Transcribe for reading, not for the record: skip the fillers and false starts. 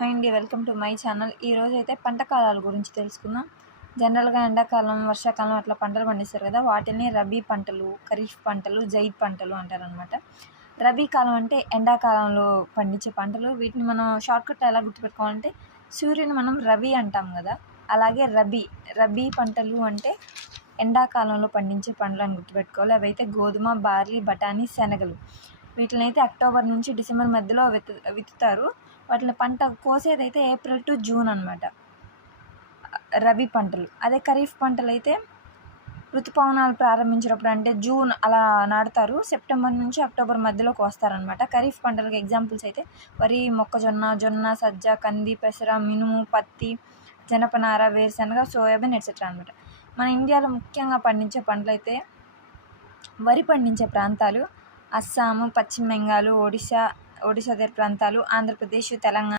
Hi అండి, welcome to my channel. ఈరోజు అయితే పంట కాలాల గురించి తెలుసుకుందాం. జనరల్గా ఎండాకాలం, వర్షాకాలం అట్లా పంటలు పండిస్తారు కదా, వాటిని రబీ పంటలు, ఖరీఫ్ పంటలు, జైద్ పంటలు అంటారనమాట. రబీ కాలం అంటే ఎండాకాలంలో పండించే పంటలు. వీటిని మనం షార్ట్కట్ ఎలా గుర్తుపెట్టుకోవాలంటే, సూర్యుని మనం రవి అంటాం కదా, అలాగే రబీ పంటలు అంటే ఎండాకాలంలో పండించే పంటలు అని గుర్తుపెట్టుకోవాలి. అవి అయితే గోధుమ, బార్లీ, బఠానీ, శనగలు. వీటిని అయితే అక్టోబర్ నుంచి డిసెంబర్ మధ్యలో విత్తుతారు. వాటిని పంట కోసేదైతే ఏప్రిల్ టు జూన్ అనమాట, రబీ పంటలు. అదే ఖరీఫ్ పంటలు అయితే ఋతుపవనాలు ప్రారంభించినప్పుడు అంటే జూన్ అలా నాటుతారు. సెప్టెంబర్ నుంచి అక్టోబర్ మధ్యలో కోస్తారనమాట. ఖరీఫ్ పంటలకు ఎగ్జాంపుల్స్ అయితే వరి, మొక్కజొన్న, జొన్న, సజ్జ, కంది, పెసర, మినుము, పత్తి, జనపనార, వేరుశనగ, సోయాబీన్ ఎట్సెట్రా అనమాట. మన ఇండియాలో ముఖ్యంగా పండించే పంటలు అయితే వరి పండించే ప్రాంతాలు అస్సాము, పశ్చిమ బెంగాల్, ఒడిశా దగ్గర ప్రాంతాలు, ఆంధ్రప్రదేశ్, తెలంగాణ,